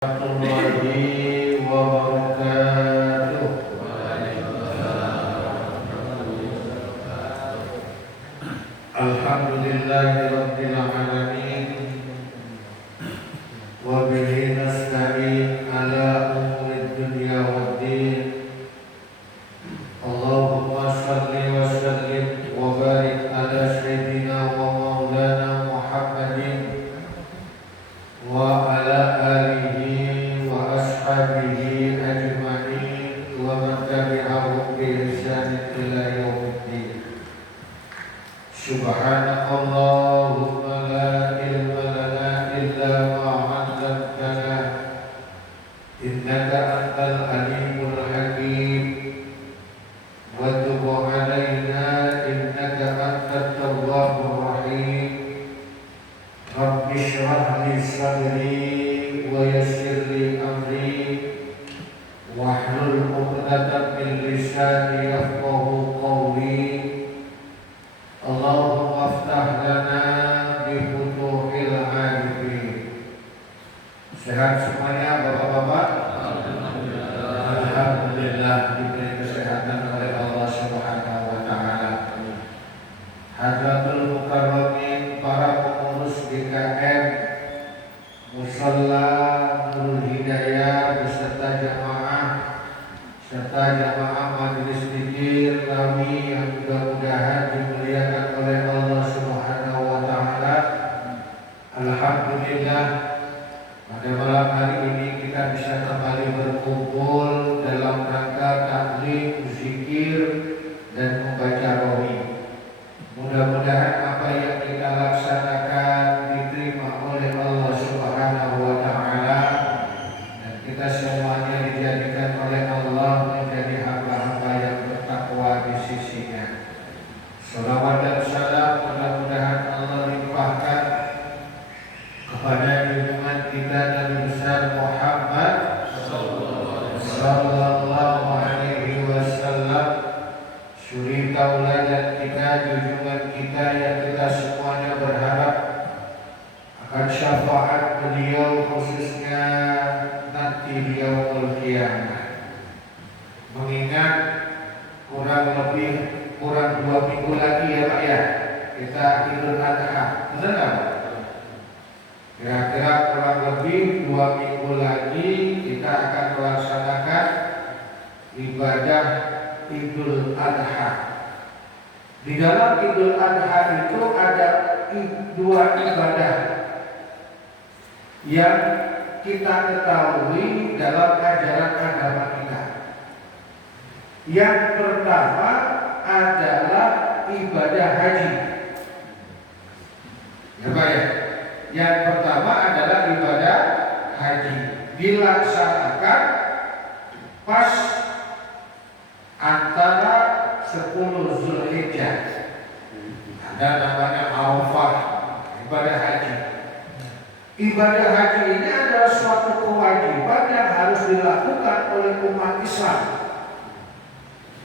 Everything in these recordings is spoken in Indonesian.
warahmatullahi wabarakatuh. Alhamdulillahi rabbil alamin wa bihi nasta'in ala umurid dunya waddin. Allahumma shalli wa sallim wa barik ala sayyidina wa maulana Muhammadin wa ala alihi wa ashabihi ajma'in wa man tabi'ahum bi ihsanin ila yaumiddin. Subhanakallahumma la ilma lana illa ma 'allamtana innaka antal alimul hakim wa tub 'alaina innaka antat tawwabur rahim. Rabbi shrah li sadri wa yassir li amri wahlul 'uqdatam min lisani yafqahu qawli. Allahumma aftah lana bi futuhil arifin. Sehat semuanya Bapak-bapak? Alhamdulillah diberi kesehatan oleh Allah Subhanahu wa taala. Hadratul mukarramin, para pengurus GKM Musalla Nurul Hidayah beserta jamaah serta jamaah majelis zikir kami yang mudah-mudahan dimuliakan oleh Allah Subhanahu wa taala. Alhamdulillah, pada malam hari ini kita bisa kembali berkumpul dalam rangka taklim, zikir dan membaca rohi. Mudah-mudahan apa yang kita laksanakan diterima oleh Allah Subhanahu wa taala dan kita semuanya dijadikan oleh Allah menjadi hamba-hamba yang bertakwa di sisinya. Salawat dan salam mudah-mudahan Allah limpahkan kepada junjungan kita Nabi besar Muhammad sallallahu alaihi wasallam, suri tauladan kita, junjungan kita yang kita semuanya berharap akan syafaat beliau khususnya nanti di yaumul qiyamah. Mengingat kurang 2 minggu lagi ya Pak ya, kita Idul Adha, benar nggak Pak? Kira-kira kurang lebih 2 minggu lagi kita akan melaksanakan ibadah Idul Adha. Di dalam Idul Adha itu ada 2 ibadah yang kita ketahui dalam ajaran agama kita. Yang pertama adalah ibadah haji. Ya Pak ya? Yang pertama adalah ibadah haji, dilaksanakan pas antara 10 Zulhijjah. Ada namanya Arafah, ibadah haji. Ibadah haji ini adalah suatu kewajiban yang harus dilakukan oleh umat Islam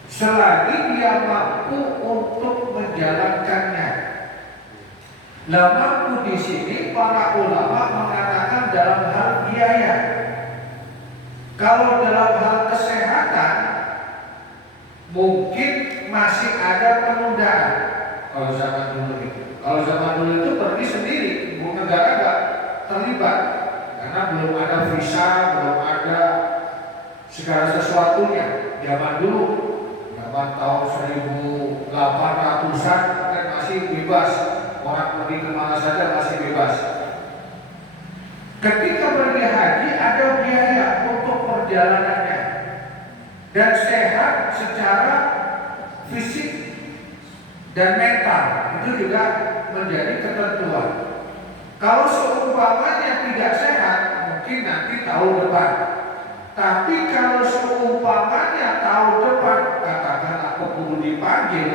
selagi dia mampu untuk menjalankannya. Nah, mampu di sini para ulama mengatakan dalam hal biaya. Kalau dalam hal kesehatan mungkin masih ada penundaan. Kalau zaman dulu itu pergi sendiri, ibu negara nggak terlibat karena belum ada visa, belum ada segala sesuatunya. Zaman dulu, zaman tahun 1800-an kan masih bebas, orang pergi kemana saja masih bebas. Ketika pergi haji ada biaya untuk perjalanannya dan sehat secara fisik dan mental, itu juga menjadi ketentuan. Kalau seumpamanya tidak sehat, mungkin nanti tahun depan. Tapi kalau seumpamanya tahun depan, katakan aku perlu dipanggil,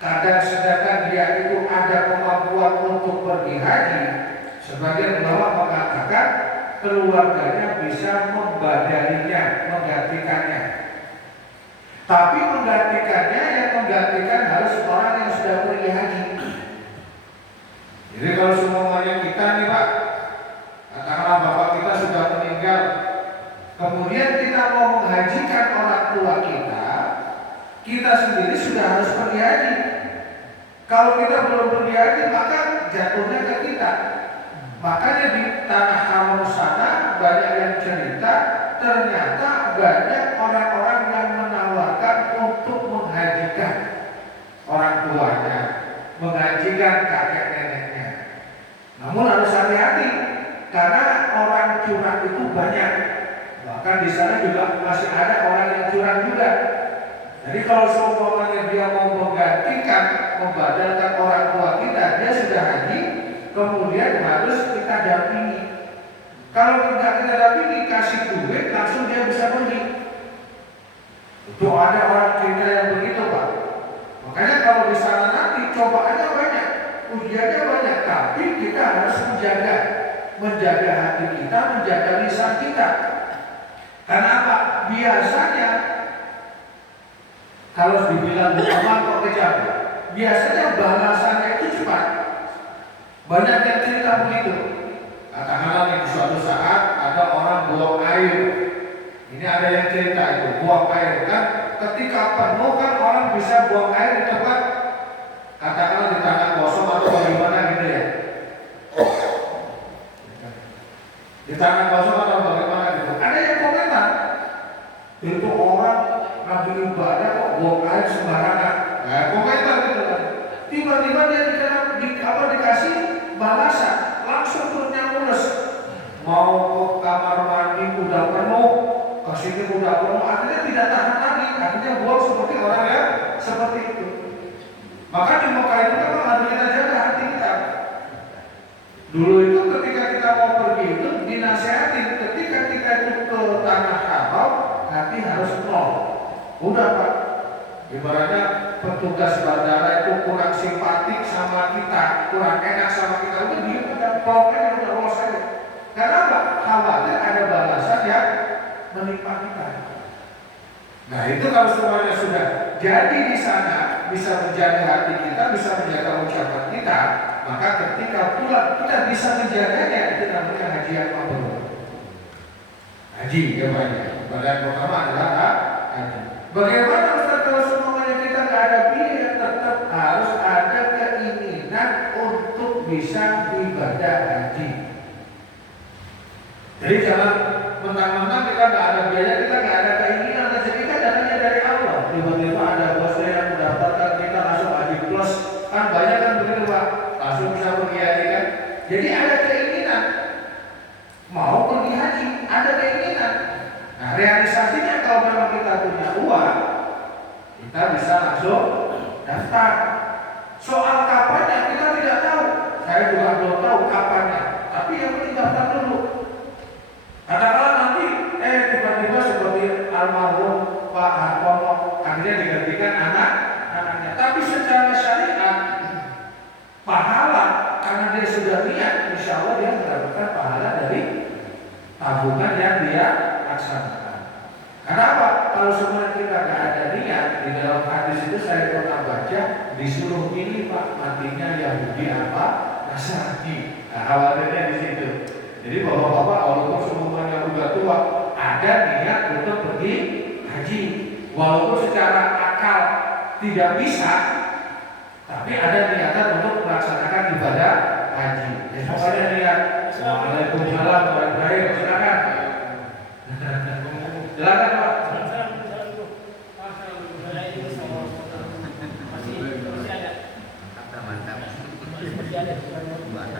kadang sedangkan dia itu ada kemampuan untuk pergi haji, sebagian ulama mengatakan keluarganya bisa membadalinya, menggantikannya. Tapi menggantikannya, yang menggantikan harus orang yang sudah pergi haji. Jadi kalau semuanya kita nih Pak, katakanlah bapak kita sudah Kemudian kita mau menghajikan orang tua kita sendiri sudah harus pergi haji. Kalau kita belum pergi haji, maka jatuhnya ke kita. Makanya di tanah haram sana banyak yang cerita, ternyata banyak orang-orang yang menawarkan untuk menghajikan orang tuanya, menghajikan kakek neneknya. Namun harus hati-hati karena orang curang itu banyak. Bahkan di sana juga masih ada orang yang curang juga. Jadi kalau seumpamanya dia mau menggantikan, membadalkan orang tua kita, dia sudah haji, kemudian harus kita dampingi. Kalau tidak kita dampingi, kasih duit, langsung dia bisa pergi. Itu ada orang kita yang begitu, Pak. Makanya kalau di sana nanti cobaannya banyak, ujiannya banyak, tapi kita harus menjaga hati kita, menjaga lisan kita. Karena apa? Biasanya kalau dibilang hukuman kok kejam, biasanya balasannya itu cepat. Banyak yang cerita begitu. Katakanlah di suatu saat ada orang buang air. Ini ada yang cerita itu, buang air kan. Ketika penuh kan orang bisa buang air di tempat, katakanlah di tanah kosong atau bagaimana gitu ya. Di tanah kosong atau bagaimana gitu. Ada yang komentar, itu orang lagi ibadah kok buang air sembarangan. Nah, komentar gitu kan. Tiba-tiba dia dikasih balasan, langsung perutnya mules. Mau ke kamar mandi udah penuh, ke sini udah penuh, akhirnya tidak tahan lagi, akhirnya buang seperti orang yang seperti itu. Maka di Mekah itu memang harus kita jaga hati kita. Dulu itu ketika kita mau pergi itu dinasihatin, ketika kita itu ke tanah haram, hati harus nol. Udah Pak, ibaratnya petugas bandara itu kurang simpatik sama kita, kurang enak sama kita, udah dia udah pokoknya udah lolos aja. Kenapa? Khawatir ada balasan yang menimpa kita. Nah itu kalau semuanya sudah jadi di sana, bisa menjaga hati kita, bisa menjaga ucapan kita, maka ketika pulang kita bisa menjaganya. Itu namanya haji yang mabrur. Haji ya banyak. Badan pertama adalah haji. Bagaimana Ustaz kalau semuanya kita nggak ada pilihan, tetap harus ada keinginan untuk bisa ibadah haji. Jadi jangan mentang-mentang kita nggak ada biaya, kita nggak ada keinginan, rezeki kita datangnya dari Allah. Tiba-tiba ada bosnya yang mendaftarkan kita langsung haji plus, kan banyak kan begitu Pak, langsung bisa pergi haji kan. Jadi ada keinginan mau pergi haji, ada keinginan. Nah realisasinya kalau memang kita punya uang, kita bisa langsung daftar. Soal kapannya kita tidak tahu, saya juga belum tahu kapannya, tapi yang penting daftar dulu. Katakanlah nanti tiba-tiba seperti almarhum Pak Hartono akhirnya digantikan anak-anaknya, tapi secara syariat pahala karena dia sudah niat, insya Allah dia mendapatkan pahala dari tabungan yang dia laksanakan. Kenapa? Kalau semua kita nggak ada niat, di dalam hadis itu saya pernah baca disuruh pilih Pak, matinya Yahudi apa Nasrani. Nah, khawatirnya di situ. Jadi bapak-bapak walaupun semuanya udah tua, ada niat untuk pergi haji, walaupun secara akal tidak bisa, tapi ada niatan untuk melaksanakan ibadah haji. Jadi ada niat. Waalaikumsalam warahmatullahi wabarakatuh. Silakan. Silakan Pak.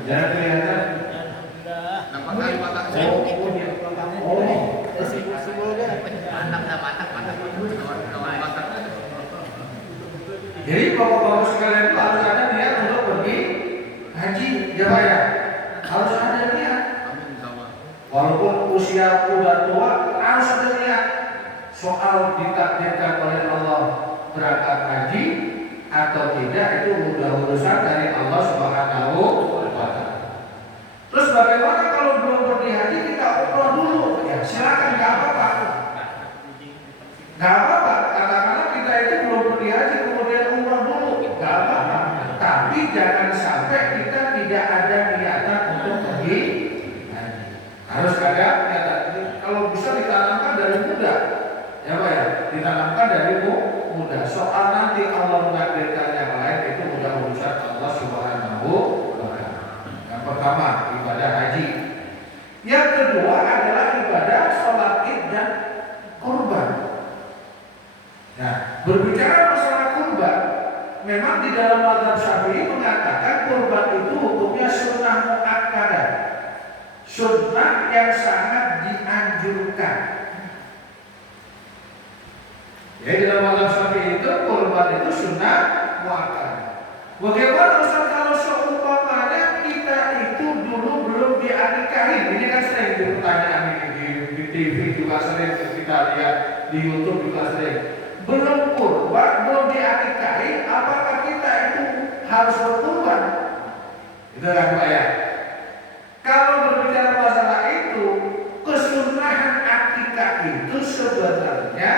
Jangan kelihatan. Jadi bapak-bapak sekalian itu harus ada niat untuk pergi haji, ya Pak ya. Harus ada niat. Walaupun usia udah tua, harus ada niat. Soal ditakdirkan oleh Allah berangkat haji atau tidak itu udah urusan dari Allah Subhanahu wa Ta'ala. Terus bagaimana kalau belum pergi haji kita umroh dulu? Ya silakan, nggak apa-apa. Nggak apa-apa. Katakanlah kita itu belum pergi haji kemudian umroh dulu, nggak apa-apa. Tapi jangan sampai kita tidak ada niatan untuk pergi haji. Harus ada niatan. Kalau bisa ditanam kedua adalah ibadah sholat id dan kurban. Nah, berbicara masalah kurban, memang di dalam mazhab Syafi'i mengatakan kurban itu hukumnya sunnah muakkadah, sunnah yang sangat dianjurkan. Jadi dalam mazhab Syafi'i itu kurban itu sunnah muakkadah. Bagaimana Ustaz kalau seumpamanya kita itu dulu belum diakikahin? Ini kan sering pertanyaan ini di TV juga sering kita lihat, di YouTube juga sering. Belum kurban, belum diakikahin, apakah kita itu harus berkurban? Itu kan Pak ya. Kalau berbicara masalah itu, kesunahan akikah itu sebenarnya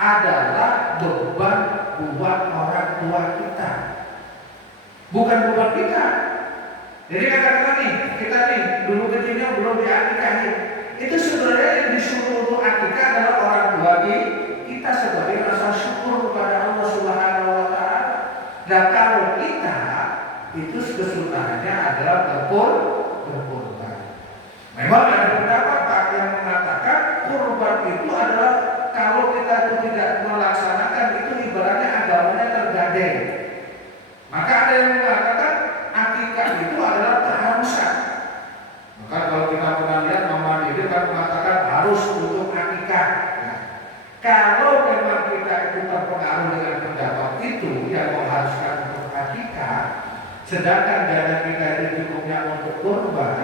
adalah beban buat orang tua kita, bukan beban kita. Jadi katakanlah nih, kita nih dulu kecilnya belum diakikahin, itu sebenarnya yang disuruh untuk akikah adalah orang tua kita sebagai rasa syukur kepada Allah Subhanahu wa Ta'ala. Dan kalau kita itu kesunahannya adalah berkurban. Memang ada pendapat Pak yang mengatakan kurban itu adalah kalau kita itu tidak melaksanakan itu ibaratnya agamanya tergadai. Maka ada yang mengatakan akikah itu adalah keharusan. Maka kalau kita pernah lihat Mama Dede kan mengatakan harus untuk akikah. Nah, kalau memang kita itu terpengaruh dengan pendapat itu yang mengharuskan untuk akikah, sedangkan dana kita itu cukupnya untuk kurban.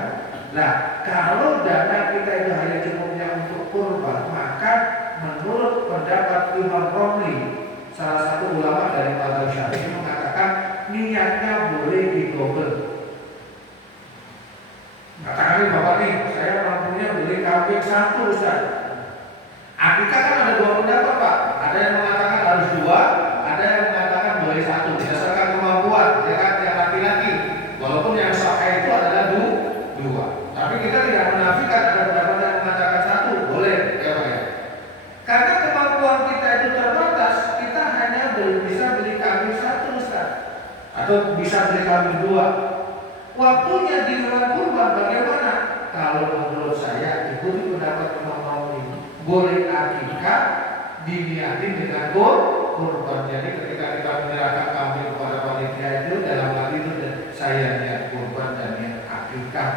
Nah, kalau dana kita itu hanya cukupnya untuk kurban, maka menurut pendapat Imam Romli, salah satu ulama dari mazhab Syafi'i, mengatakan niatnya boleh didobel. Katakan Bapak nih, saya mampunya beli kambing satu Ustaz. Akikah kan ada dua pendapat Pak. Ada yang mengatakan harus dua, ada yang mengatakan boleh satu. Berdasarkan kemampuan, ya kan, yang laki-laki. Walaupun yang sahih itu adalah dua. Tapi kita tidak menafikan ada pendapat yang mengatakan satu, boleh, ya Pak ya. Karena kemampuan kita itu terbatas, kita hanya bisa beli kambing satu Ustaz, atau bisa beli kambing dua. Waktunya di bulan kurban bagaimana? Kalau menurut saya ikuti pendapat Imam Nawawi, boleh akikah diniatin dengan kurban. Jadi ketika kita menyerahkan kambing kepada panitia itu dalam hal itu saya niat kurban dan niat akikah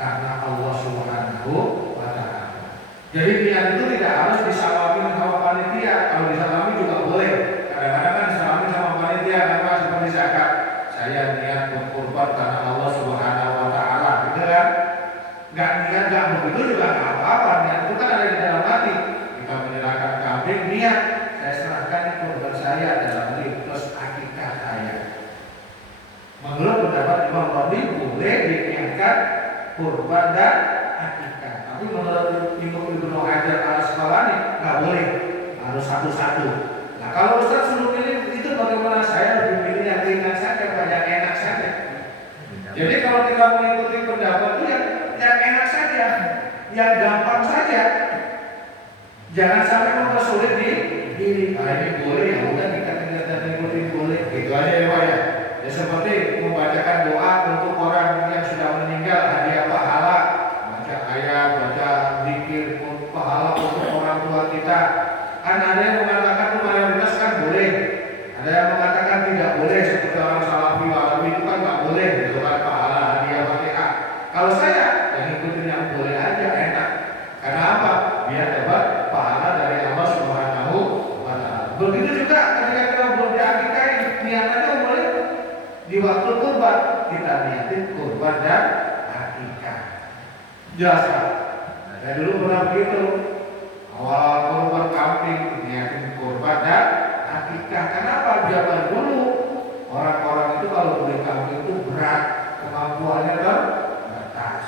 karena Allah Subhanahu wa Ta'ala. Jadi niat itu tidak harus disalami sama panitia. Kalau disalami juga boleh. Kadang-kadang kan disalami sama panitia karena seperti zakat. Saya niat berkurban karena Allah Subhanahu wa Ta'ala, gitu kan? Enggak niat, enggak begitu juga enggak apa-apa. Niat itu kan ada di dalam hati. Kita menyerahkan kambing, niat saya serahkan kurban saya dalam ini terus akikah saya. Menurut pendapat Imam Rabi boleh diniatkan kurban dan akikah. Tapi menurut Ibnu Hajar Al-Asqalani enggak boleh, harus satu-satu. Nah kalau Ustaz suruh pilih itu bagaimana? Saya lebih pilih yang ringan saja, yang enak saja. Jadi kalau kita mengikuti pendapat itu yang enak saja, yang gampang saja. Jangan sampai mempersulit diri. Ini boleh ya, udah kita tinggal ikuti boleh. Gitu aja ya Pak ya. Ya seperti membacakan doa untuk orang yang sudah meninggal, hadiah pahala, baca ayat, baca zikir, pahala untuk orang tua kita. Kan ada yang mengatakan mayoritas kan boleh, ada yang mengatakan tidak boleh, seperti orang Salafi Wahabi itu kan nggak boleh, gitu kan, pahala hadiah Fatihah. Kalau saya yang ikutin yang boleh aja, enak. Karena apa? Biar dapat pahala dari Allah Subhanahu wa Ta'ala. Begitu juga ketika kita belum diakikahin, niatannya boleh di waktu kurban kita niatin kurban dan akikah. Jelas Pak? Nah, saya dulu pernah begitu. Awal kurban kambing niatin kurban dan akikah. Kenapa? Zaman dulu orang-orang itu kalau beli kambing itu berat, kemampuannya terbatas.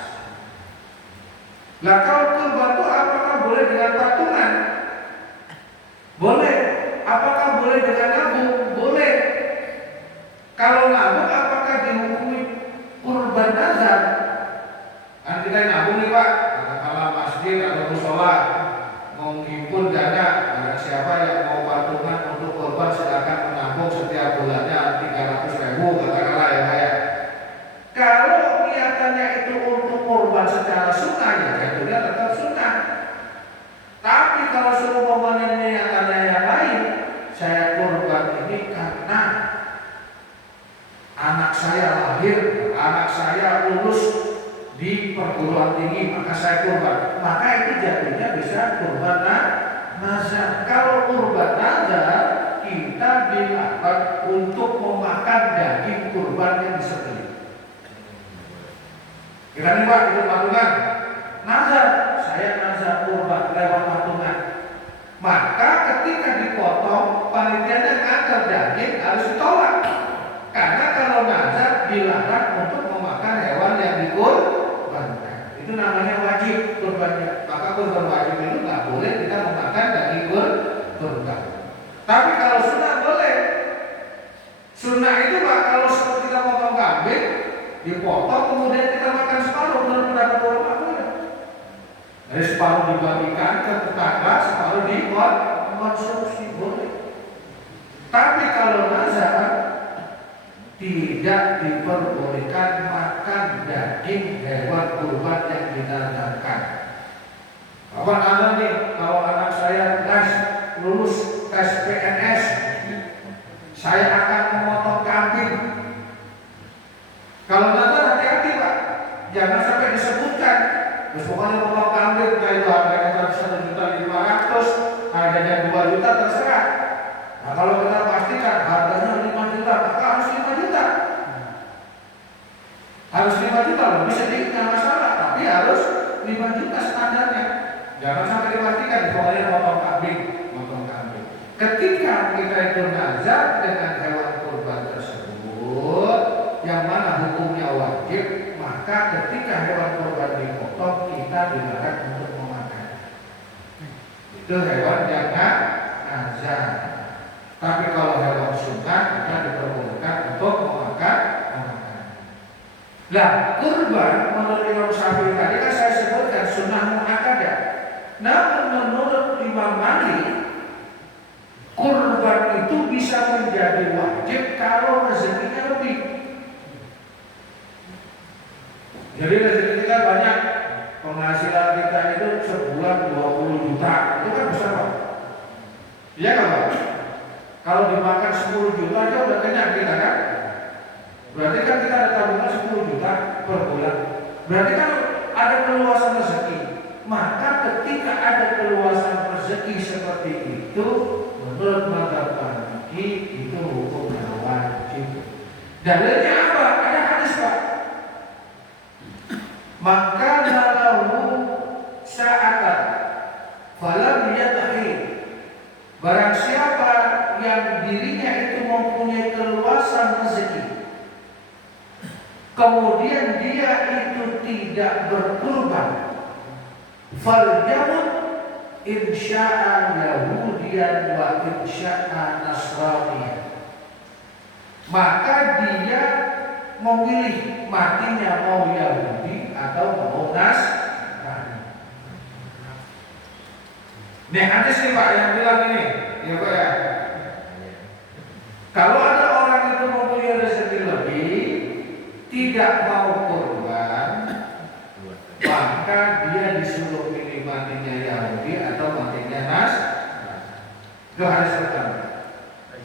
Nah kalau kurban itu apakah boleh dengan patungan? Boleh. Apakah boleh dengan nabung? Boleh. Kalau nabung apakah dihukumi kurban nazar? Kan kita nabung nih Pak, katakanlah masjid atau musola menghimpun dana, siapa yang mau patungan untuk korban silakan menabung setiap bulannya 300.000 katakanlah ya Pak ya. Kalau niatannya itu untuk korban secara sunnah ya jatuhnya tetap sunnah. Tapi kalau semua momennya yang lain, saya kurban ini karena anak saya lahir, anak saya lulus di perguruan tinggi, maka saya kurban. Maka itu jatuhnya bisa kurban nazar. Kalau kurban nazar, kita dilarang untuk memakan daging kurban yang disembelih. Kita nih Pak, itu patungan nazar, saya nazar kurban lewat patungan. Maka ketika dipotong, panitianya ngantar daging harus ditolak. Karena kalau nazar dilarang untuk memakan hewan yang dikurbankan. Itu namanya wajib kurbannya. Maka kurban wajib itu nggak boleh kita memakan daging kurban. Tapi kalau sunnah boleh. Sunnah itu Pak, kalau seperti kita potong kambing, dipotong kemudian kita makan separuh, menurut pendapat ulama boleh. Jadi separuh dibagikan ke tetangga, separuh dikonsumsi boleh. Tapi kalau nazar tidak diperbolehkan makan daging hewan kurban yang dinazarkan. Apa nazar nih? Kalau anak saya lulus tes PNS, saya akan memotong kambing. Kalau nazar hati-hati Pak, jangan sampai disebutkan. Terus pokoknya potong kambing, nah itu harganya 1.500.000, harganya 2 juta terserah. Nah kalau kita pastikan harganya 5 juta, maka harus 5 juta. Harus 5 juta loh, bisa tidak masalah, tapi harus 5 juta standarnya. Jangan sampai dipastikan, pokoknya potong kambing. Ketika kita itu nazar dengan hewan kurban tersebut, yang mana hukumnya wajib, maka ketika hewan kurban dipotong kita dilarang untuk memakan. Itu hewan yang nazar. Tapi kalau hewan sunnah kita diperbolehkan untuk memakan. Nah, kurban menurut Imam Syafi'i tadi kan saya sebutkan sunnah muakkadah. Namun menurut Imam Malik, kurban itu bisa menjadi wajib kalau rezekinya lebih. Jadi rezeki kita banyak, penghasilan kita itu sebulan 20 juta, itu kan besar Pak. Iya kan Pak? Kalau dimakan 10 juta aja udah kenyang kita kan? Berarti kan kita ada tabungan 10 juta per bulan. Berarti kan ada keluasan rezeki. Maka ketika ada keluasan rezeki seperti itu, menurut mazhab Maliki itu hukumnya wajib. Dalilnya apa? Ada hadis Pak. Maka lahu sa'atan falam yadhi. Barang siapa yang dirinya itu mempunyai keluasan rezeki, kemudian dia itu tidak berkurban, falyamut insya'a Yahudiyan wa insya'a Nasraniyan. Maka dia memilih matinya mau Yahudi atau mau Nasrani. Nih hadis nih Pak yang bilang ini, ya Pak ya. Kalau ada orang itu mempunyai rezeki lebih, tidak mau kurban, maka dia disuruh pilih matinya Yahudi atau matinya Nasrani. Itu hadis pertama.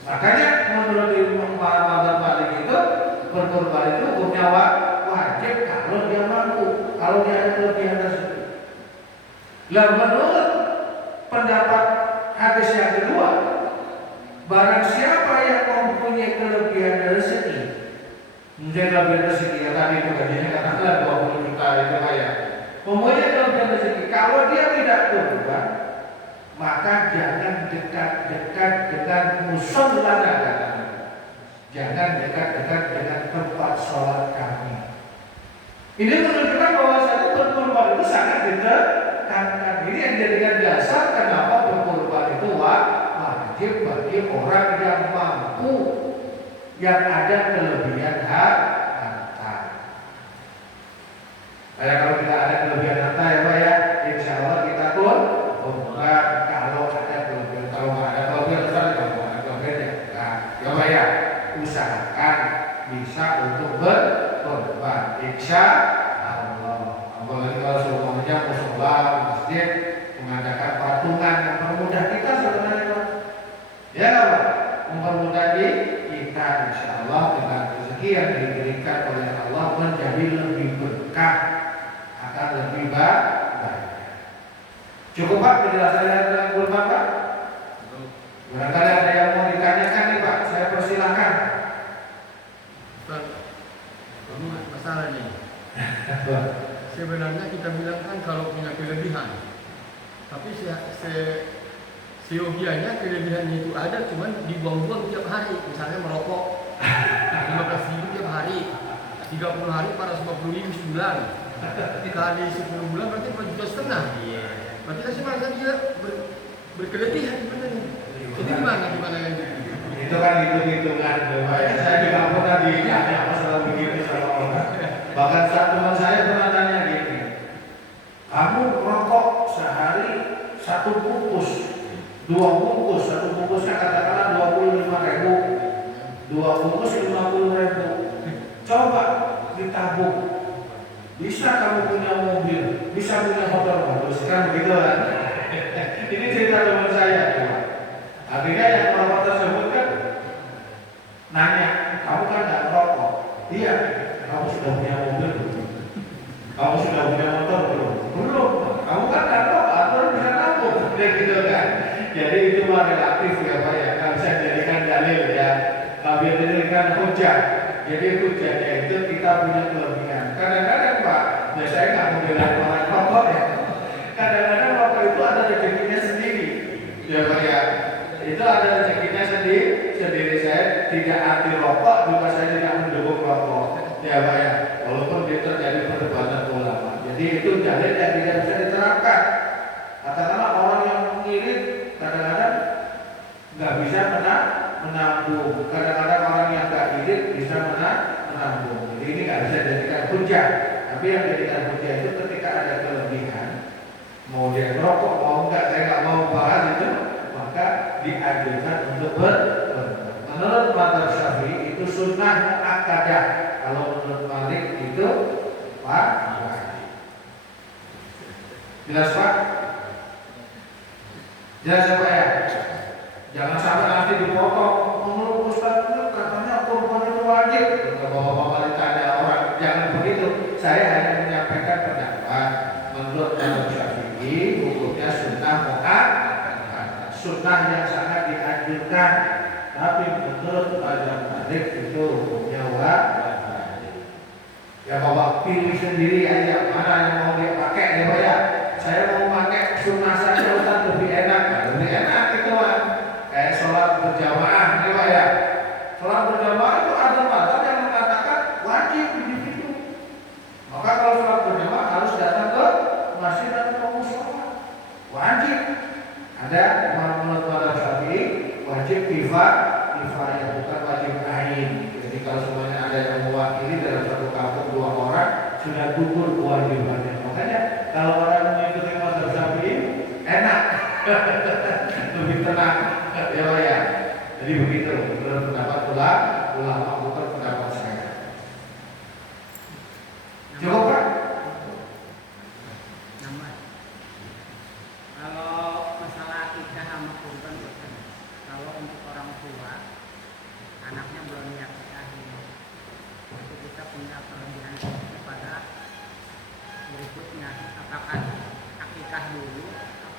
Makanya menurut Imam Malik itu berkurban itu hukumnya wajib kalau dia mampu, kalau dia ada kelebihan tersebut. Lah menurut pendapat hadis yang kedua, barang siapa yang mempunyai kelebihan rezeki, menjadi kelebihan rezeki ya tadi itu gajinya katakanlah 20 juta itu ya, mempunyai kelebihan rezeki, kalau dia tidak kurban, maka jangan dekat-dekat dengan musola negara. Jangan dekat-dekat dengan tempat sholat kami. Ini menunjukkan bahwa satu berkurban itu sangat ditekankan. Ini yang dijadikan dasar kenapa berkurban itu wajib bagi orang yang mampu, yang ada kelebihan harta. Kayak kalau tidak ada kelebihan harta ya Pak ya, insya Allah kita pun kurban kalau ada kelebihan. Kalau nggak ada kelebihan besar, kalau nggak ada kelebihan ya Pak ya. Usahakan bisa untuk berkorban, insya Allah. Apalagi kalau sudah musola, masjid mengadakan patungan yang mempermudah kita sebenarnya Pak. Ya Pak, mempermudah kita insya Allah dengan rezeki yang diberikan oleh Allah menjadi lebih berkah, akan lebih baik. Cukup Pak penjelasannya tentang kurban Pak? Barangkali ada yang mau ditanyakan nih Pak, saya persilahkan. Ini masalah nih. Sebenarnya kita bilang kan kalau punya kelebihan, tapi seyogianya kelebihannya itu ada, cuman dibuang-buang tiap hari. Misalnya merokok 15.000 tiap hari, 30 hari 450.000 sebulan, kali 10 bulan berarti 4,5 juta. Berarti kan sebenarnya dia berkelebihan sebenarnya. Jadi gimana yang itu kan hitung-hitungan. Saya juga pernah ditanya masalah begitu sama orang. Bahkan saat teman saya pernah tanya gini, kamu merokok sehari 1 bungkus, 2 bungkus, 1 bungkusnya katakanlah 25.000, 2 bungkus 50.000. Coba ditabung, bisa kamu punya mobil, bisa punya motor bagus, kan begitu kan? Ini cerita teman saya. Akhirnya yang merokok tersebut kan nanya, kamu kan nggak merokok? Iya. Kamu sudah punya mobil belum? Kamu sudah punya motor belum? Belum. Kamu kan nggak merokok, atau bisa nabung, gitu kan? Jadi itu mah relatif ya Pak ya. Kalau saya jadikan dalil ya, kalau dijadikan hujah. Jadi hujahnya itu kita punya kelebihan. Kadang-kadang Pak, ya saya nggak mau bilang orang rokok ya. Kadang-kadang rokok itu ada rezekinya sendiri, ya Pak ya. Itu ada rezekinya sendiri. Saya tidak anti rokok, juga saya tidak mendukung rokok, ya Pak ya. Walaupun itu terjadi perdebatan ulama. Jadi itu dalil yang tidak bisa diterapkan. Katakanlah orang yang mengirit kadang-kadang nggak bisa menabung. Kadang-kadang orang yang nggak irit bisa menabung. Jadi ini nggak bisa dijadikan hujah. Tapi yang dijadikan hujah itu ketika ada kelebihan, mau dia merokok mau enggak, saya nggak mau bahas itu, maka dianjurkan untuk menurut mazhab Syafi'i itu sunnah muakkadah. Kalau menurut Malik itu wajib. Jelas Pak? Jelas Pak ya? Jangan sampai nanti dipotong. Menurut Ustaz katanya kurban itu wajib. Kalau Bapak ditanya orang, jangan begitu. Saya hanya menyampaikan pendapat. Menurut mazhab Syafi'i hukumnya sunnah muakkadah, sunnah yang sangat dianjurkan. Tapi menurut mazhab Malik itu hukumnya wajib. Ya Bapak pilih sendiri aja mana yang mau dia pakai ya Pak ya. Saya mau pakai sunnah saja Ustaz, lebih enak. Lebih enak itu kan. Kayak sholat berjamaah ya Pak ya. Sholat berjamaah itu ada mazhab yang mengatakan wajib individu. Maka kalau sholat berjamaah harus datang ke masjid dan ke musola. Wajib. Ada menurut mazhab Syafi'i wajib kifayah, bukan wajib ain. Jadi kalau semuanya ada yang mewakili dalam satu kampung 2 orang, sudah gugur kewajibannya. Makanya kalau orang mengikuti mazhab Syafi'i enak, lebih tenang, ya Pak ya. Jadi begitu menurut pendapat ulama, bukan pendapat saya. Cukup Pak? Kalau masalah akikah sama kurban, kalau untuk orang tua anaknya belum diakikahin, itu kita punya kelebihan kepada berikutnya. Apakah akikah dulu,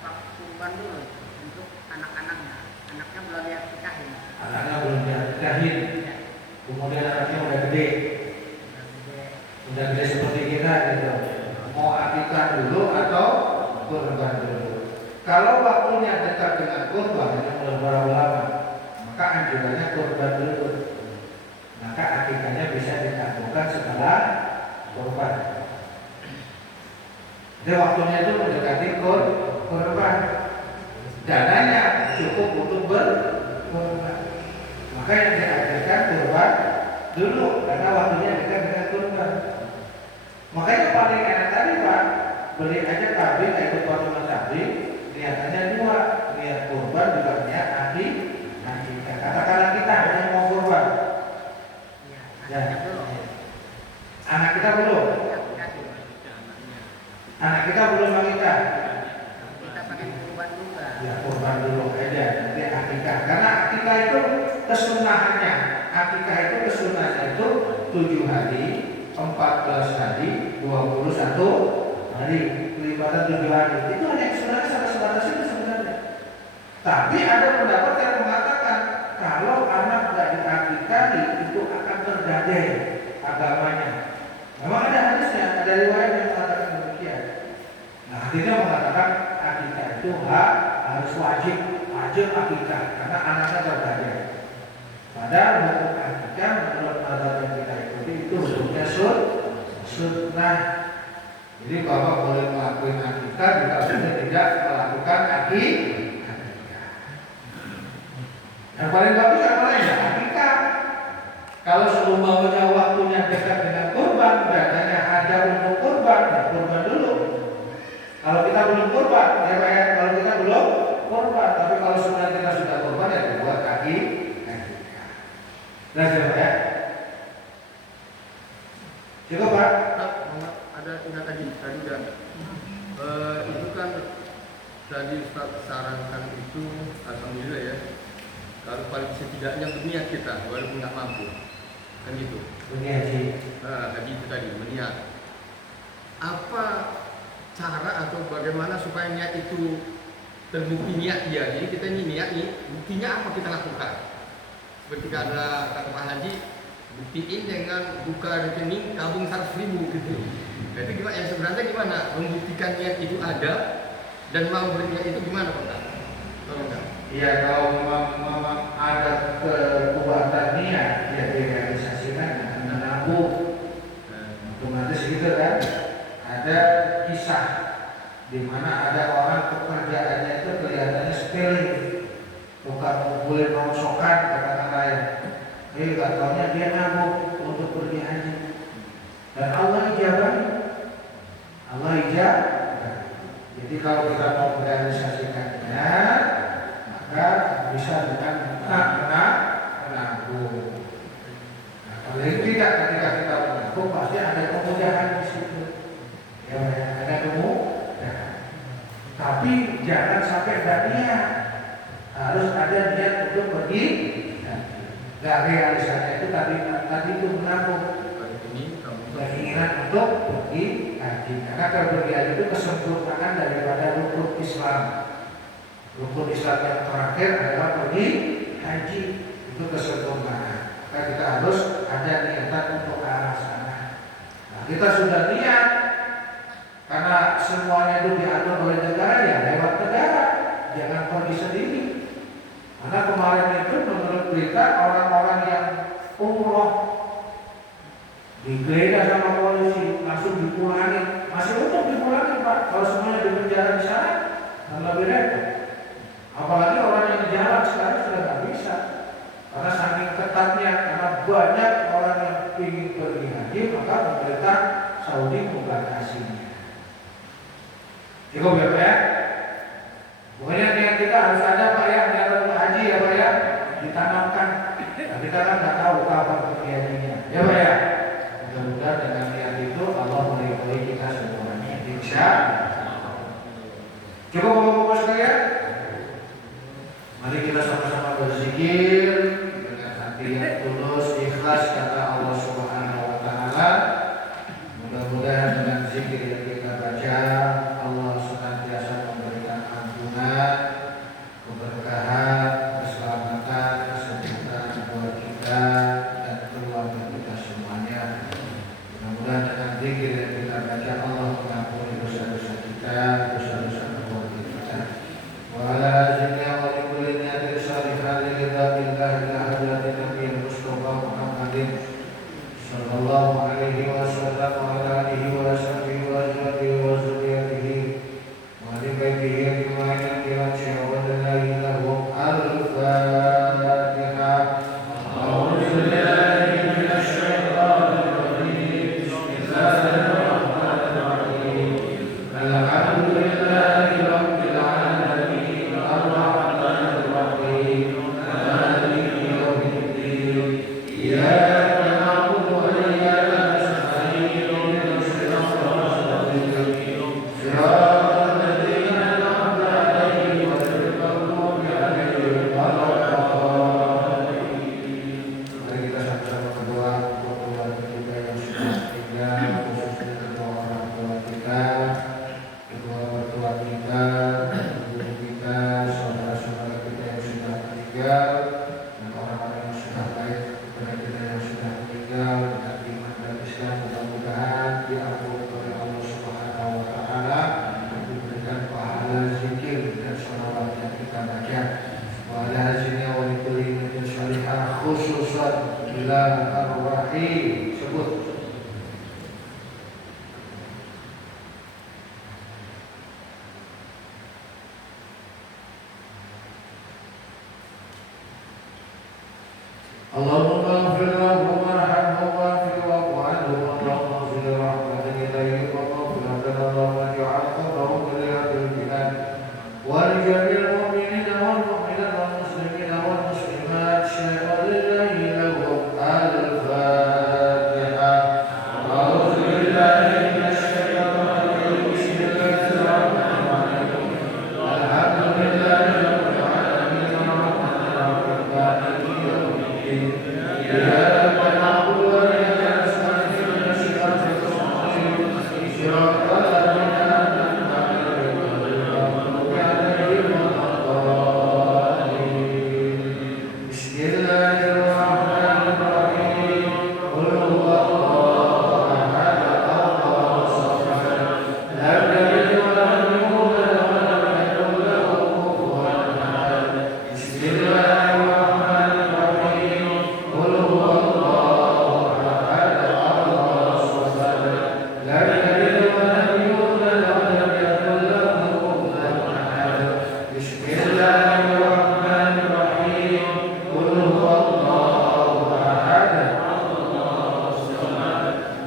apa kurban dulu untuk anak-anaknya? Anaknya belum diakikahin. Anaknya belum diakikahin. Ya. Kemudian anaknya udah gede. Udah gede seperti kita gitu. Mau akikah dulu atau kurban dulu? Kalau waktunya dekat dengan kurban, yang menurut para ulama, maka anjurannya kurban dulu. Maka akikahnya bisa ditangguhkan setelah kurban. Jadi waktunya itu mendekati kurban. Dananya cukup untuk berkurban. Maka yang diajarkan kurban dulu, karena waktunya dekat dengan kurban. Makanya paling enak tadi Pak, beli aja kambing ikut potongan kambing. Kelihatannya 2, niat kurban juga niat akikah. Katakanlah kita hanya mau kurban, ya. Anak kita belum, anak kita belum akikah. Kita pakai kurban juga. Ya kurban dulu aja, nanti akikah. Karena akikah itu kesunahannya. Akikah itu kesunahannya itu 7 hari, 14 hari, 21 hari. Kelibatan 7 hari. Itu hanya kesunahnya sampai sebatas itu sebenarnya. Tapi ada pendapat yang mengatakan kalau anak tidak diakikahi itu akan tergadai agamanya. Memang ada hadisnya, ada riwayat yang mengatakan demikian. Nah, hadisnya mengatakan akikah itu harus wajib akikah karena anaknya tergadai. Padahal hukum akikah menurut mazhab yang kita ikuti itu hukumnya sunnah. Jadi bapak boleh melakukan akikah jika sudah tidak melakukan akikah. Yang paling bagus apa lain ya akikah. Kalau seumpamanya waktunya dekat dengan kurban, biasanya ada untuk kurban, ya kurban dulu. Kalau kita belum kurban, ya Pak ya, kalau kita belum kurban, tapi kalau sudah kita sudah kurban ya dibuat akikah. Nah, siapa ya? Cukup Pak? Ada ingat tadi kan itu kan tadi Ustaz sarankan itu alhamdulillah ya. Kalau paling setidaknya berniat kita walaupun nggak mampu kan gitu. Berniat haji. Haji itu tadi berniat. Apa cara atau bagaimana supaya niat itu terbukti niat dia? Jadi kita ini niat nih, buktinya apa kita lakukan? Seperti ada kata Pak Haji, buktiin dengan buka rekening tabung 100.000 gitu. Itu gimana? Yang sebenarnya gimana? Membuktikan niat itu ada dan mau berniat itu gimana Pak? Tolong Pak. Ya kalau memang ada kekuatan niat ya direalisasikan dengan menabung otomatis gitu kan. Ada kisah di mana ada orang pekerjaannya itu kelihatannya sepele, bukan ngumpulin rongsokan katakan lain. Gak taunya dia nabung untuk pergi haji dan Allah ijabah. Jadi kalau kita mau merealisasikannya maka bisa dengan menabung. Nah, kalau tidak ketika kita menabung pasti ada kemudahan di situ. Ya, ada kemudahan. Tapi jangan sampai ada niat. Harus ada niat untuk pergi. Gak realisasinya itu tadi itu menabung. Keinginan untuk pergi haji. Karena kalau pergi haji itu kesempurnaan daripada rukun Islam. Rukun Islam yang terakhir adalah pergi haji, itu kesempurnaan. Maka kita harus ada niatan untuk ke arah sana. Nah, kita sudah niat karena semuanya itu diatur oleh negara ya lewat negara, jangan pergi sendiri. Karena kemarin itu menurut berita orang-orang yang umroh digeledah sama polisi langsung dipulangin. Masih untuk dipulangin Pak, kalau semuanya di penjara di sana kan lebih repot. Apalagi orang yang jalan sekarang sudah nggak bisa karena saking ketatnya, karena banyak orang yang ingin pergi haji, maka pemerintah Saudi membatasinya. Cukup ya Pak ya? Pokoknya niat kita harus ada Pak ya, niat untuk haji ya Pak ya, ditanamkan. Nah, kita kan nggak tahu kapan pergi hajinya, ya Pak ya. Mudah-mudahan dengan niat itu Allah meridhoi kita semuanya. Insya Allah. Cukup Bapak-bapak sekalian. Mari kita sama-sama berzikir dengan hati yang tulus, ikhlas kata Allah Subhanahu wa taala. Mudah-mudahan dengan zikir yang kita baca Allah senantiasa memberikan ampunan, keberkahan, keselamatan, kesehatan buat kita dan keluarga kita semuanya. Mudah-mudahan dengan zikir yang kita baca Allah mengampuni dosa-dosa kita, dosa-dosa keluarga kita. Wala azimnya wa likulli niyatin salihah lillahi ila hadratin Nabi Mustafa Muhammadin sallallahu alaihi wasallam wa ala alihi wa sahbihi wa azwajihi wa dzurriyyatihi wa ali baitihi ajma'in ila syawal la ilaha al-Fatihah. A'udzu billahi minasy syaithanir rajim. Bismillahirrahmanirrahim. Alhamdulillahi rabbil alamin. Ar-rahmanir rahim. Maliki yaumiddin. Iyyaka na'budu wa iyyaka nasta'in. Ihdinas siratal mustaqim. Siratal اللهم اغفر له وارحمه واغفر له عنه اللهم اغفر رحمتك اليه ومغفرة اللهم اجعل قبره برياض الجنان ولجميع المؤمنين والمؤمنات والمسلمين والمسلمات شهد لله لهم الفاتحة. أعوذ بالله من الشيطان الرجيم بسم الله الرحمن الرحيم الحمد لله رب العالمين الرحمن الرحيم مالك يوم الدين إياك نعبد وإياك نستعين اهدنا الصراط المستقيم صراط الذين أنعمت عليهم غير المغضوب عليهم ولا الضالين. بسم الله الرحمن الرحيم قل هو الله أحد الله الصمد لم يلد ولم يولد ولم يكن له كفوا أحد. بسم الله الرحمن الرحيم قل هو الله أحد الله الصمد لم يلد ولم يولد ولم يكن له كفوا أحد. بسم الله الرحمن الرحيم قل هو الله أحد الله الصمد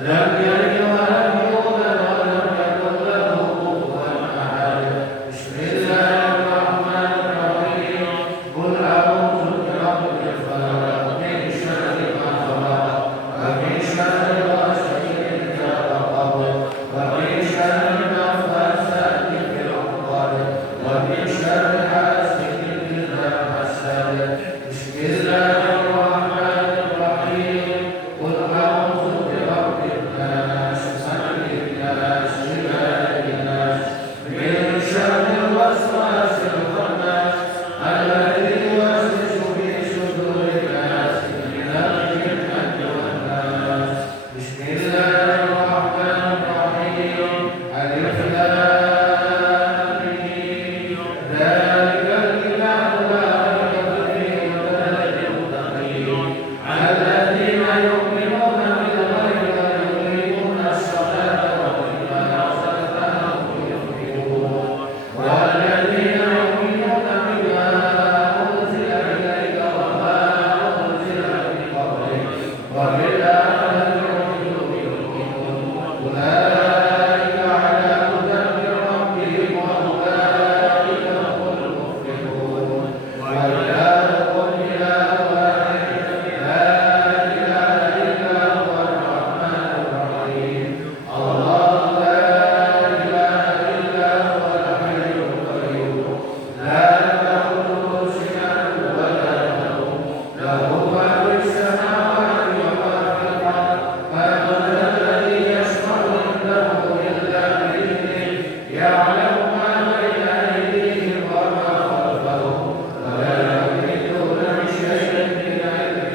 لم يلد ولم يولد ولم يكن له كفوا أحد. بسم الله الرحمن الرحيم قل أعوذ برب الفلق من شر ما خلق ومن شر غاسق إذا وقب ومن شر النفاثات في العقد ومن شر حاسد إذا حسد. بسم الله الرحمن الرحيم قل أعوذ برب الناس ملك الناس إله الناس من شر الوسواس الخناس الذي يوسوس في صدور الناس من الجنة والناس. بسم الله الرحمن الرحيم ألف لام ميم ذلك الكتاب لا ريب فيه هدى للمتقين الذين يؤمنون بالغيب ويقيمون الصلاة ومما رزقناهم ينفقون والذين يؤمنون بما أنزل إليك وما أنزل من قبلك وبالآخرة هم يؤمنون أولئك على هدى من ربهم وأولئك هم المفلحون. وإلهكم إله واحد لا إله إلا هو الرحمن الرحيم الله لا إله إلا هو الحي القيوم لا تأخذه سنة ولا نوم له ما في السماوات وما في الأرض من ذا الذي يشفع عنده إلا بإذنه يعلم ما بين أيديهم وما خلفهم ولا يحيطون بشيء من علمه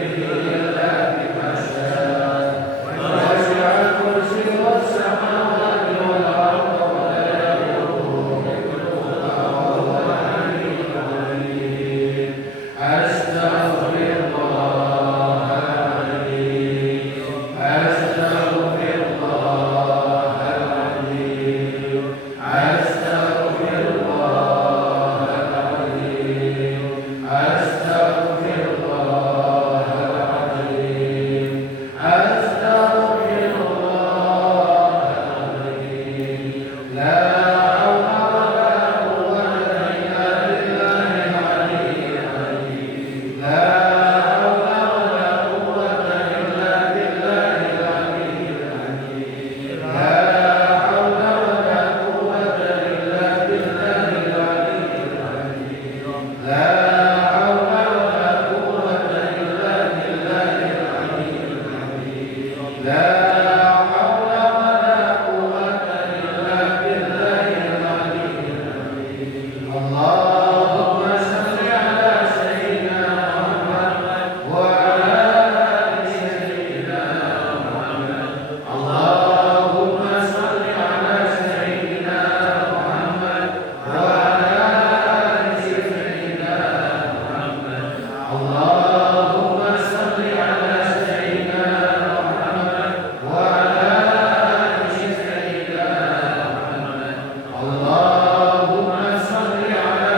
إلا بما شاء وسع كرسيه السماوات والأرض ولا يؤوده حفظهما وهو العلي العظيم. أستغفر الله العظيم أستغفر الله العظيم أستغفر الله العظيم أستغفر الله العظيم أستغفر الله العظيم لا حول ولا قوة إلا بالله العلي العظيم لا حول ولا قوة إلا بالله العلي العظيم لا حول ولا قوة إلا بالله العلي العظيم لا حول ولا قوة إلا بالله العلي العظيم لا حول ولا قوة إلا بالله العلي العظيم. اللهم صل على سيدنا محمد وعلى آل سيدنا محمد. اللهم صل على سيدنا محمد وعلى آل سيدنا محمد. اللهم صل على سيدنا محمد وعلى آل سيدنا محمد. اللهم صل على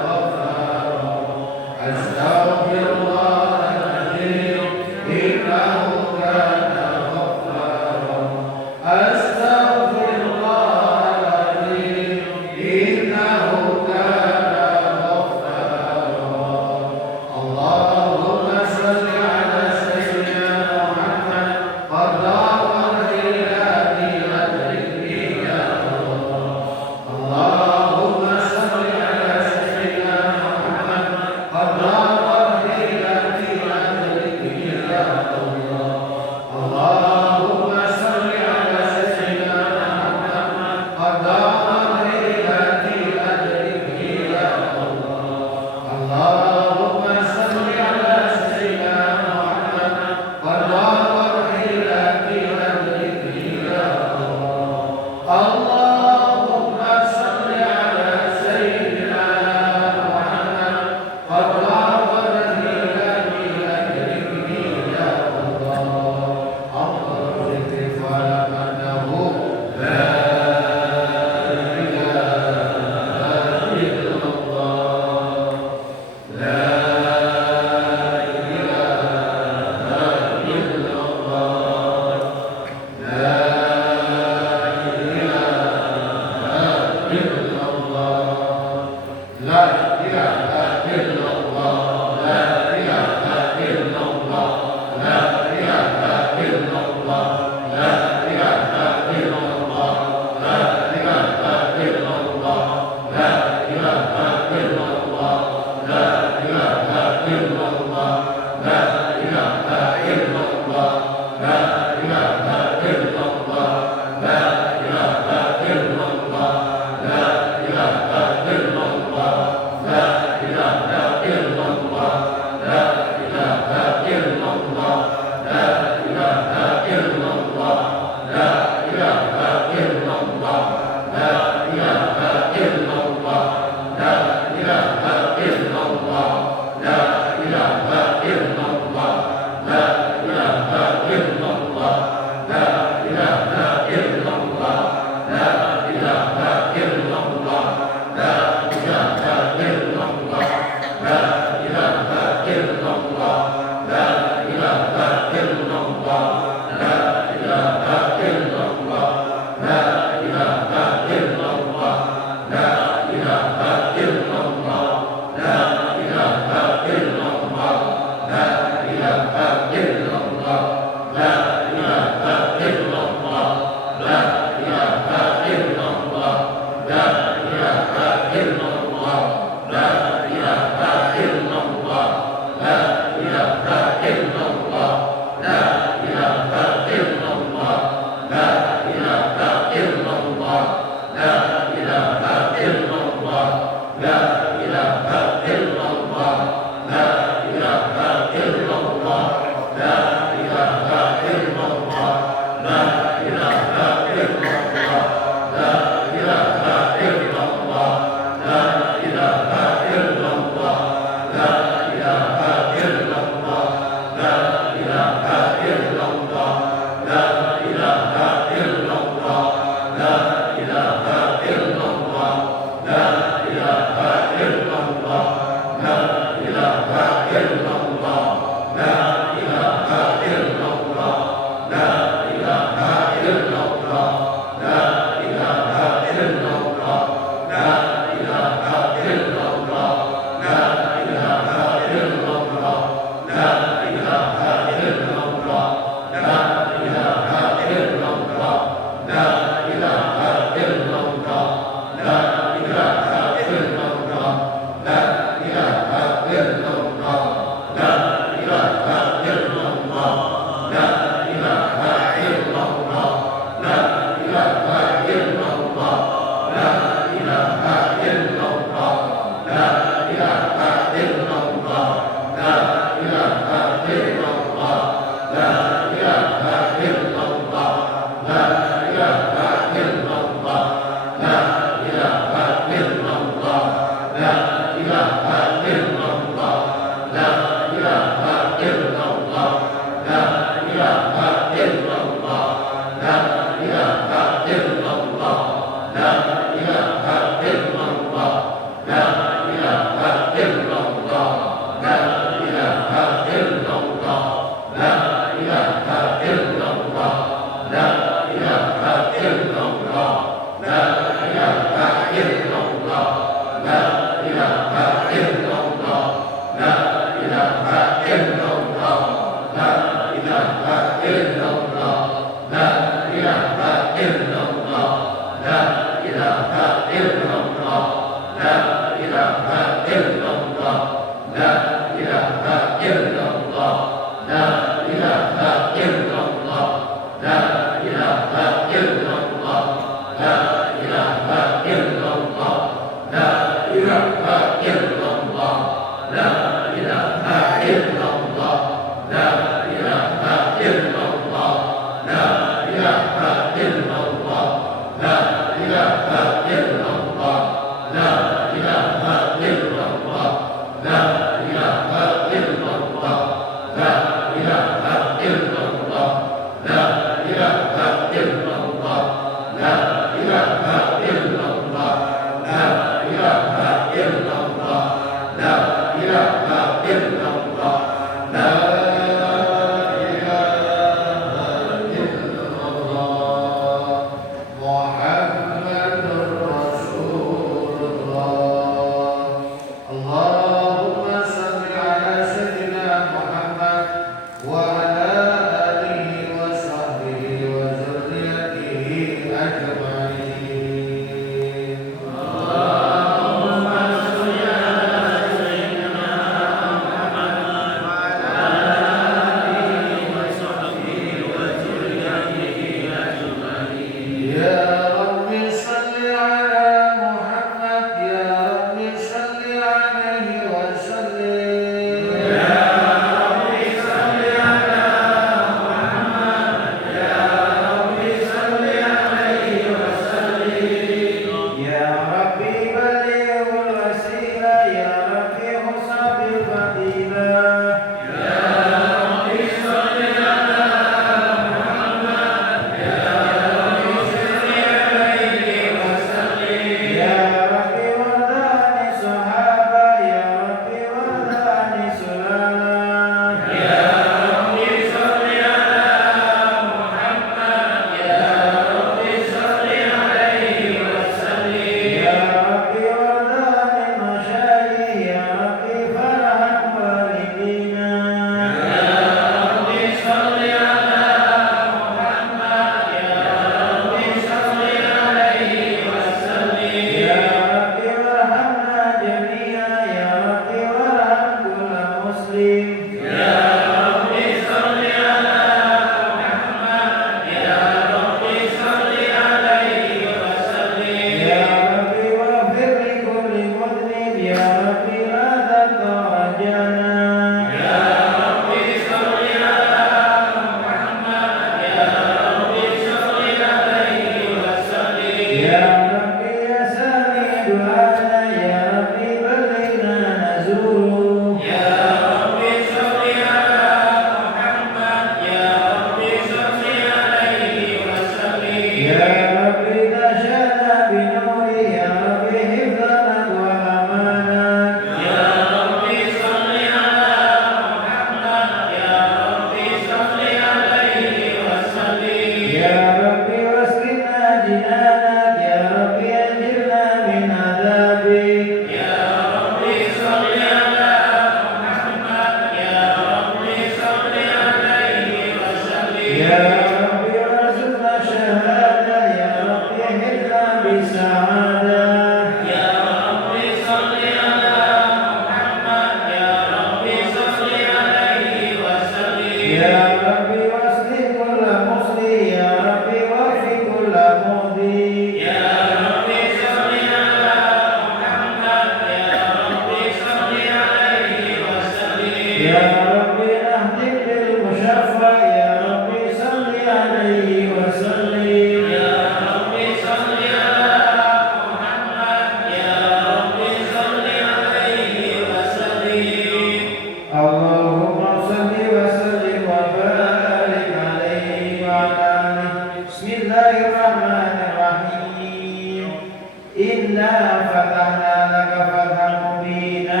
Inna fatahna laka fathan mubina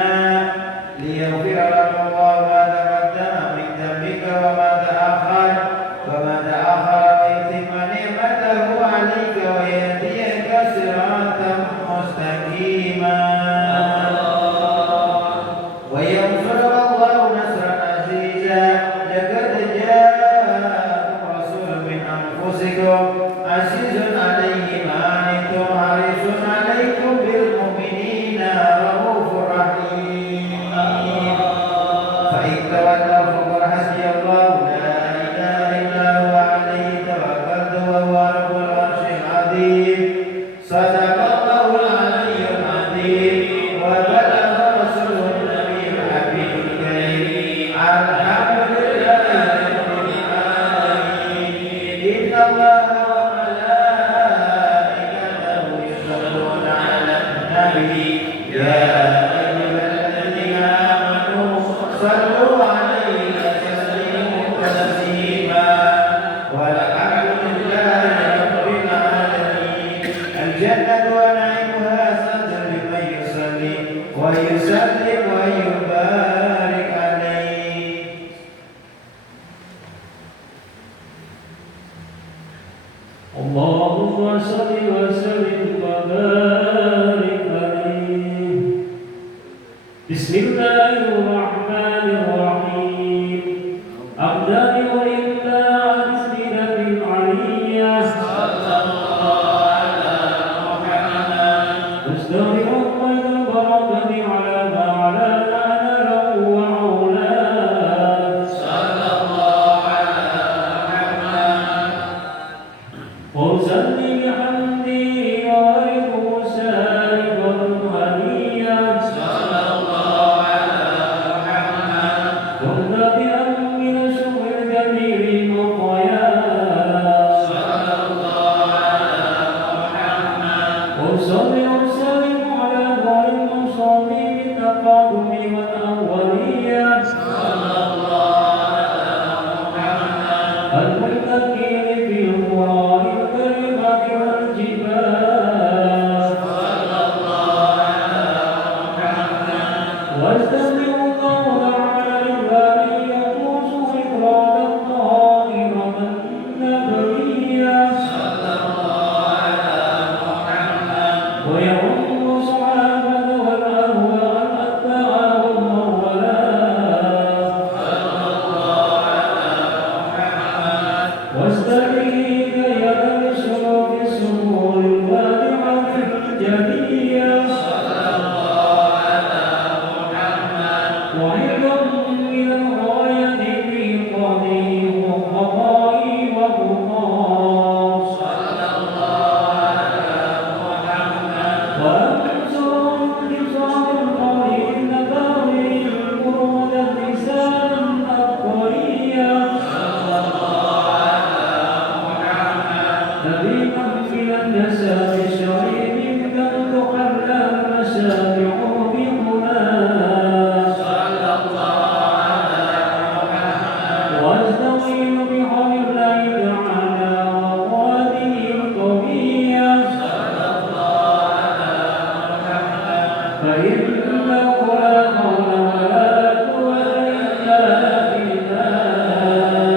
liyaghfira laka Allahu ma taqaddama min dhanbika wa ma ta'akhkhara wa yutimma ni'matahu 'alayka wa yahdiyaka siratan mustaqima wa yansuraka Allahu nasran 'aziza laqad ja'akum rasulun min anfusikum azizun 'alayhi ma 'anittum harisun 'alaykum bil mu'minina raufur rahim fa in tawallaw faqul hasbiyallahu la ilaha illa huwa 'alayhi tawakkaltu wa huwa rabbul 'arsyil 'azim sadaqallahul 'aliyyul 'azim wa balagha rasulun nabiyyul habibul karim alhamdulillahi rabbil alamin innallaha wa malaikatahu yusholluna 'alan nabi ya ayyuhalladzina amanu sallu 'alaihi wa sallimu taslima walhamdulillahi rabbil alamin al-jannatu wa na'imuha sadrun liman yusalli wa yusallim wa yubarik alaihi. Allahumma salli wa sallim wa barik alaihi. Bismillahirrahmanirrahim. Abdani wa illa bismillatil aliyah. Astaghfirullah wa barakani ala ma ala lahu wa aula. وأصلي بحمدي وأرجو سائر الهدية كن بأمن شكر جميل المطايا وأصلي وأسلم على غير المصابين بالتقدم والأولية المتكئ في القرآن الكريمة والجبال واستغفر الله تعالى للباري يقوس إكرام الطاهرة النبوية ويعم الصحابة والأهواء الأتباع والمولات واستعيد يد الشرف السرور الفاتحة الجلية وأيضا من الغاية في قضيه وقضائه وقضاء وأنصر انتصار القول النبوي القرون اللسان الأبقرية نبينا من النساء الشريف لم تحلى المسامع بهناك واستعين بحول الله تعالى وقواته القوية فإنه لا حول ولا قوة إلا بالله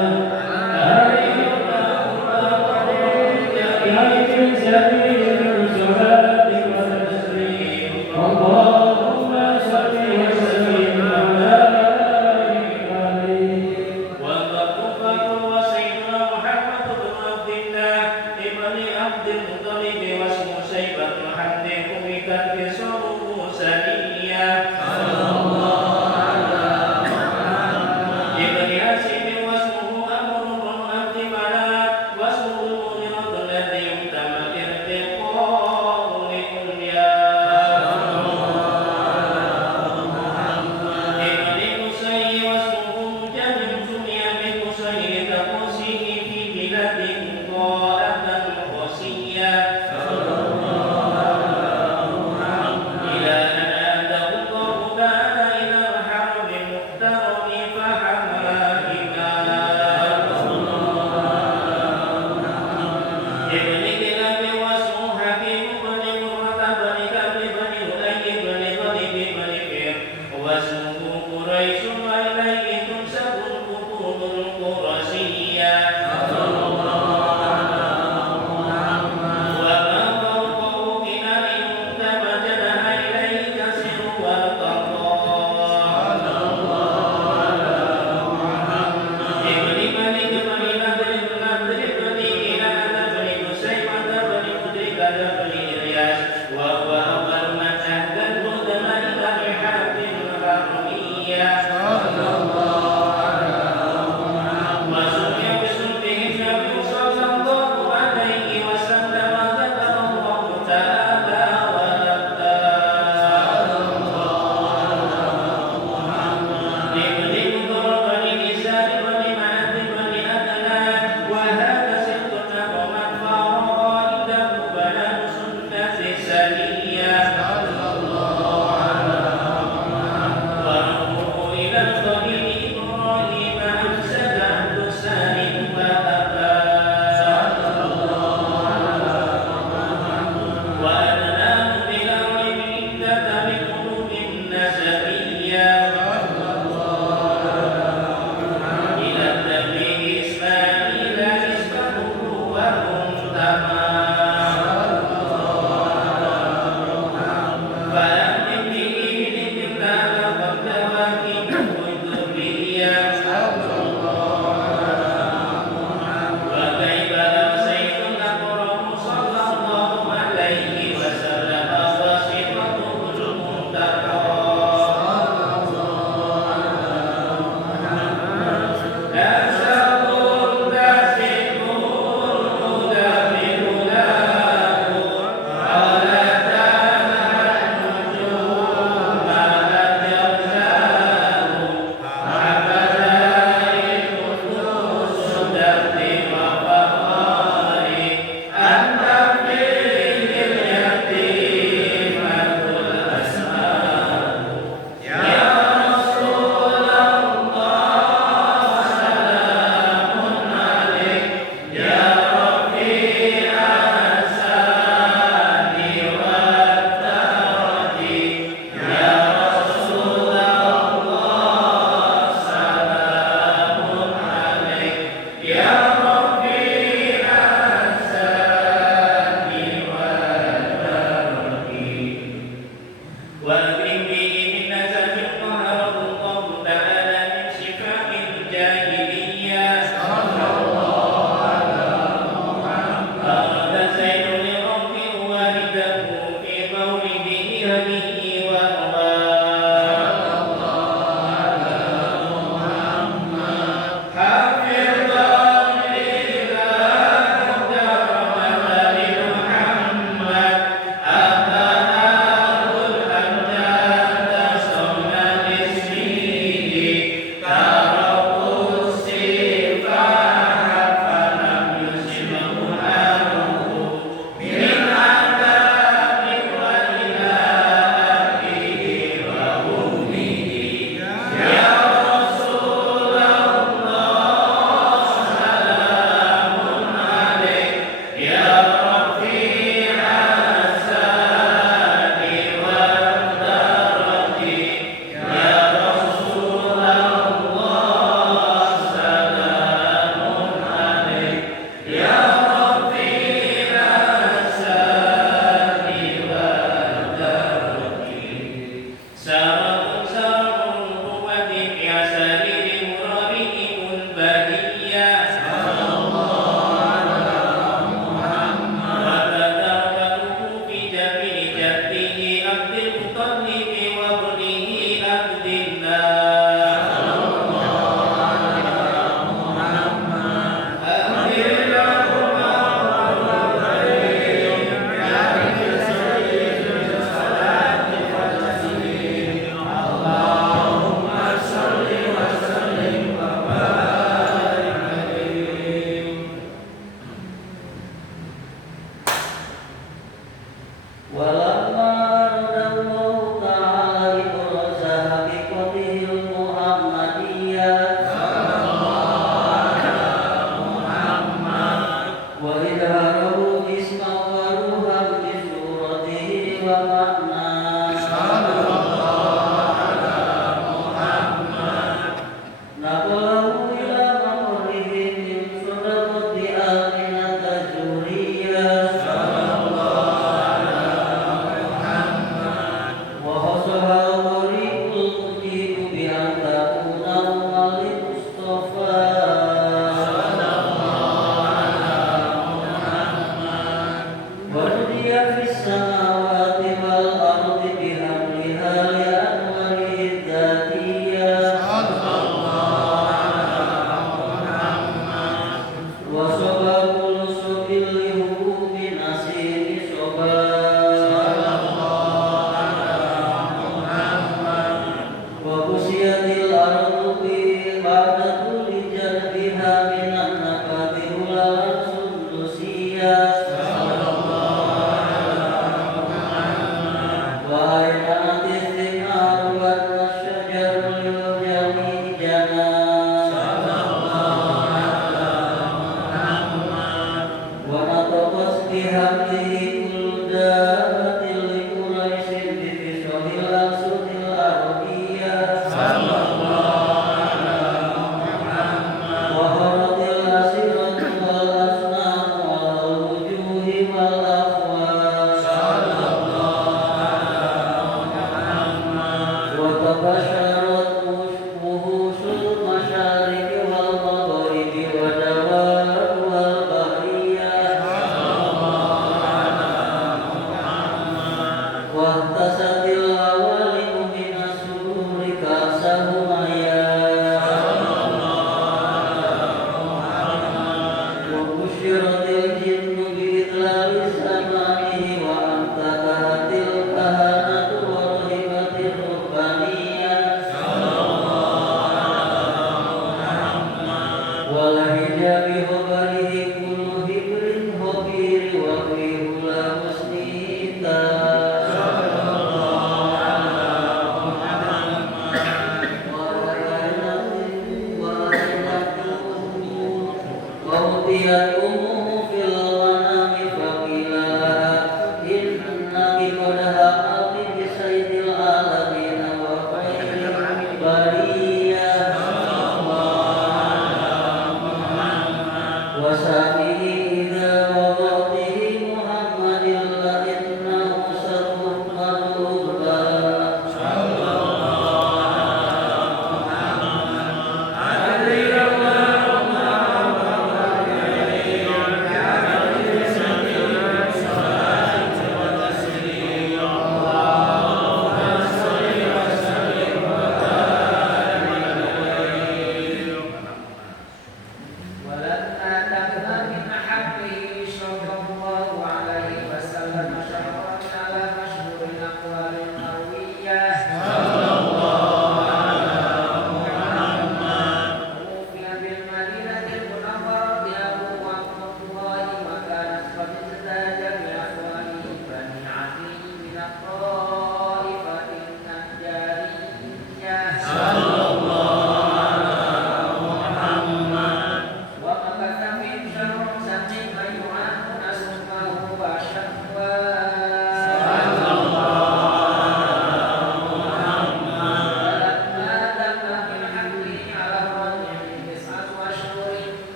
اللهم صل وسلم على عليه والمغفور وسيدنا محمد بن عبد الله ابن عبد المطلب واسمه شيبة محمد كمكت بصره سنية ابن هاشم واسمه أمر بن عبد مناف واسمه المغيرة الذي يهتم بارتقاء لكليات ابن قصي واسمه مجمل سمي بقصي كقصيه في بلاد ضاءة قصية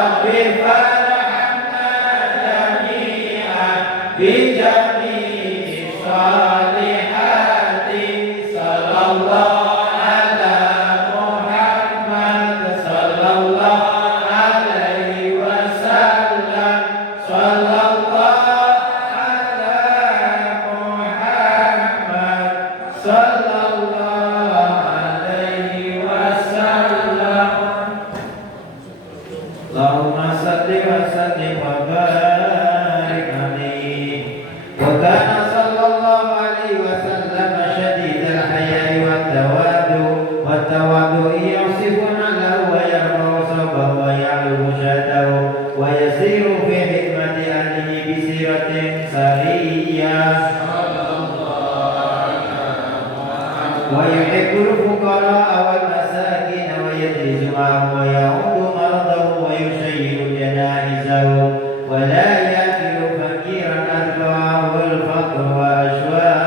Rabbi farhamna jami'an bijami'i salihati sallallahu ala Muhammad sallallahu alaihi wasallam sallallahu ala Muhammad sallallahu alaihi wasallam. Allahumma salli wa sallim wa barik alaihi. Wa kana sallallahu alaihi wasallam shadidal haya'i wat tawadu yasifuna lahu wa yarfa'u sawbahu wa ya'lu shatahu wa yasiru fi hikmati ahlihi bi siratin sariyah. ويحب الفقراء والمساكين ويجلس معهم ويعود مرضه ويشيع جنائزه ولا يأكل فقيرا أتبعه الفقر وأشواه.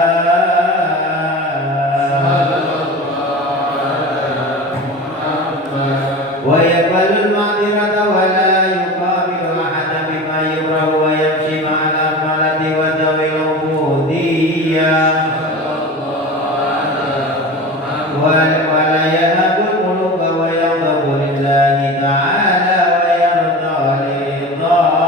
ويقبل المعذرة ولا يقابل أحدا بما يكره ويمشي مع الأمانة وذوي العبودية. ولا يهب القلوب ويغضب لله تعالى ويرضى لرضاه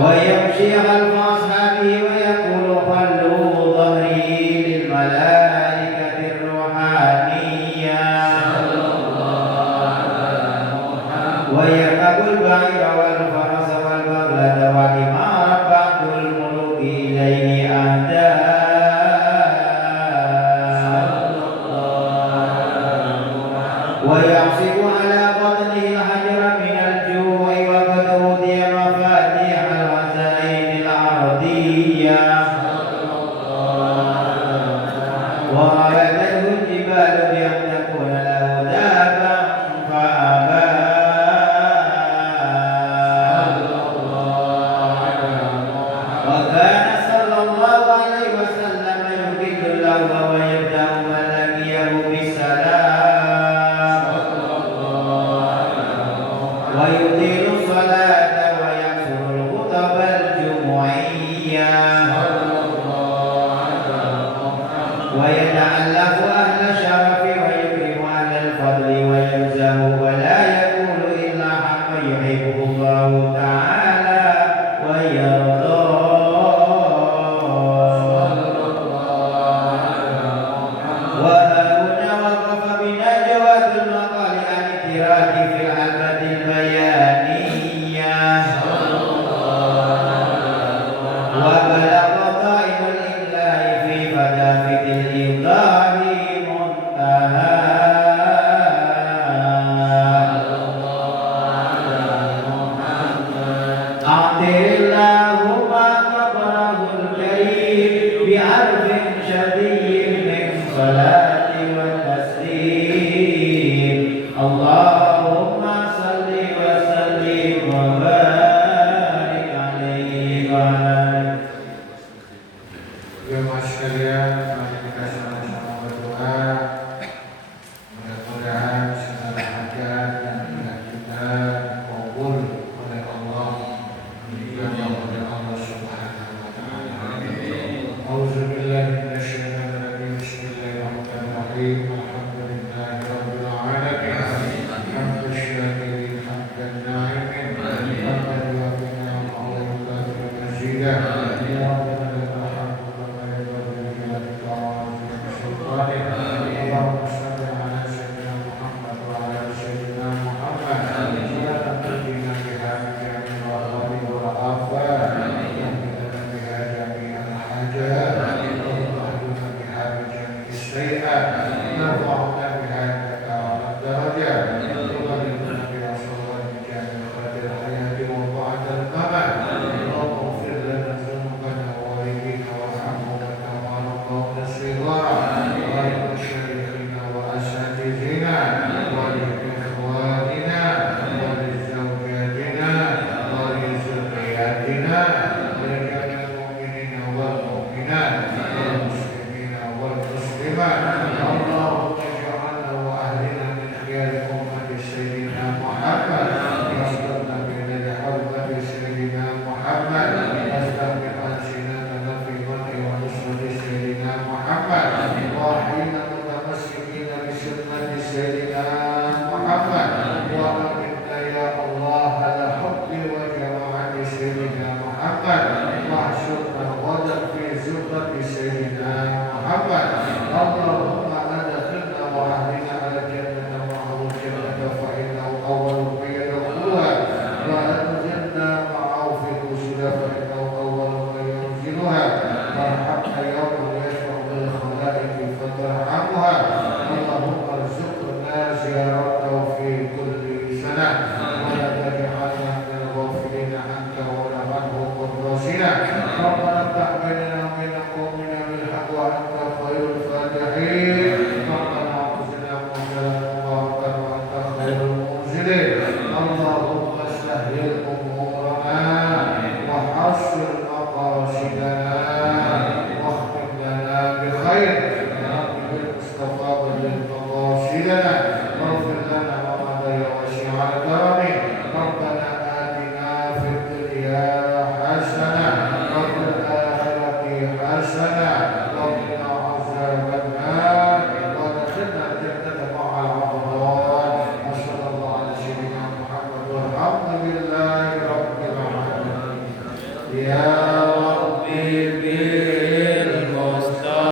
ويمشي خلف أصحابه ويقول خلوا ظهري للملائكة الروحانية ويركب البعير والفرس والبغلة والحمار بعض الملوك إليه ويعصب على بطنه